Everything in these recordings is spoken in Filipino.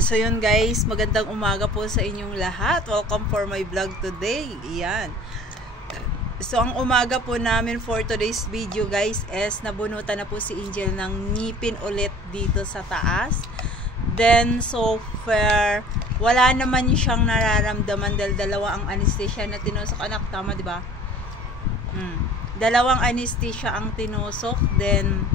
So yun guys, magandang umaga po sa inyong lahat. Welcome for my vlog today. Iyan. So ang umaga po namin for today's video guys is nabunutan na po si Angel ng ngipin ulit dito sa taas. Then so far, wala naman siyang nararamdaman dahil dalawa ang anesthesia na tinusok. Anak, tama diba? Dalawang anesthesia ang tinusok. Then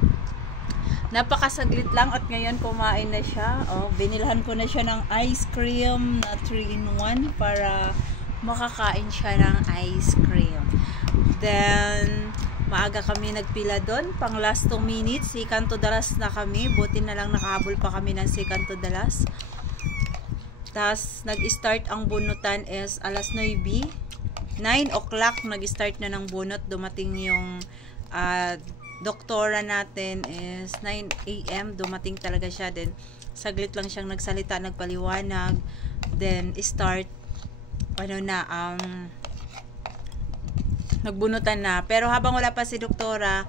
napakasaglit lang at ngayon kumain na siya. Oh, binilhan ko na siya ng ice cream na 3-in-1 para makakain siya ng ice cream. Then maaga kami nagpila doon, pang last 2 minutes, second to the last na kami. Buti na lang nakahabol pa kami ng second to the last. Tapos nag-start ang bunutan is alas 9. 9 o'clock nag-start na ng bunot. Dumating yung doktora natin is 9 AM, dumating talaga siya. Then saglit lang siyang nagsalita, nagpaliwanag, then start nagbunutan na. Pero habang wala pa si doktora,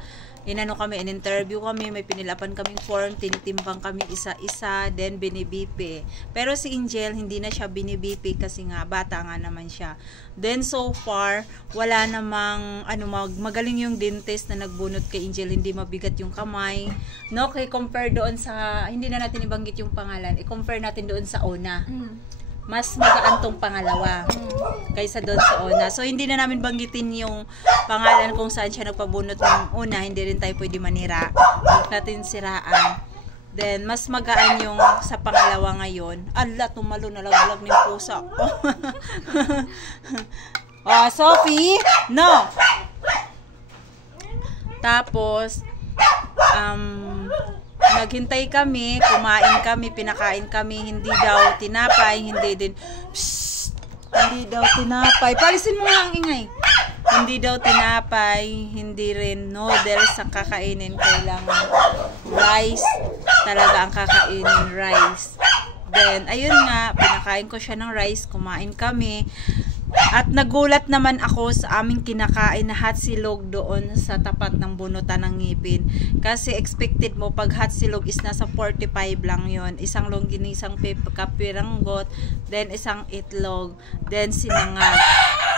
in-interview kami, may pinilapan kaming form, tinitimbang kami isa-isa, then binibipi. Pero si Angel, hindi na siya binibipi kasi nga, bata nga naman siya. Then so far, wala namang, magaling yung dentist na nagbunot kay Angel, hindi mabigat yung kamay. No, kay compare doon sa, hindi na natin ibanggit yung pangalan, i-compare natin doon sa una. Mas magaan tong pangalawa kaysa doon sa una. So, hindi na namin banggitin yung pangalan kung saan siya nagpabunot ng una. Hindi rin tayo pwede manira. Huwag natin siraan. Then, mas magaan yung sa pangalawa ngayon. Ala, tumalo na laglag ng pusa. Oh, Sophie! No! Tapos, naghintay kami, kumain kami, pinakain kami, hindi daw tinapay, hindi din, hindi daw tinapay, palisin mo nga ang ingay, hindi daw tinapay, hindi rin noodles ang kakainin, kailangan rice, talaga ang kakainin rice. Then, ayun nga, pinakain ko siya ng rice, kumain kami. At nagulat naman ako sa aming kinakain na hot silog doon sa tapat ng bunutan ng ngipin. Kasi expected mo pag hot silog is nasa 45 lang yon. Isang longginisang kapiranggot, then isang itlog, then sinangag.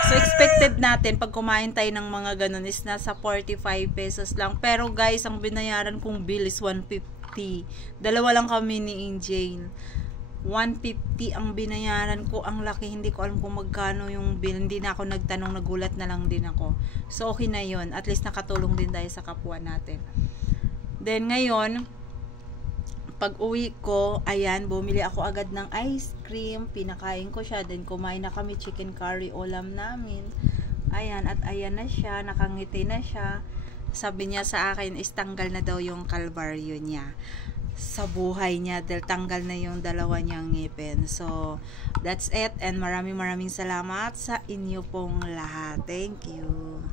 So expected natin pag kumain tayo ng mga ganun is nasa 45 pesos lang. Pero guys, ang binayaran kong bill is 150. Dalawa lang kami ni Angel. 150 ang binayaran ko. Ang laki, hindi ko alam kung magkano yung bill. Hindi na ako nagtanong, nagulat na lang din ako. So okay na yun, at least nakatulong din tayo sa kapwa natin. Then ngayon, pag uwi ko, ayan, bumili ako agad ng ice cream, pinakain ko siya, then kumain na kami chicken curry ulam namin. Ayan, at ayan na siya, nakangiti na siya. Sabi niya sa akin is tanggal na daw yung kalbaryo niya sa buhay niya dahil tanggal na yung dalawa niyang ngipin. So, that's it, and maraming salamat sa inyo pong lahat. Thank you.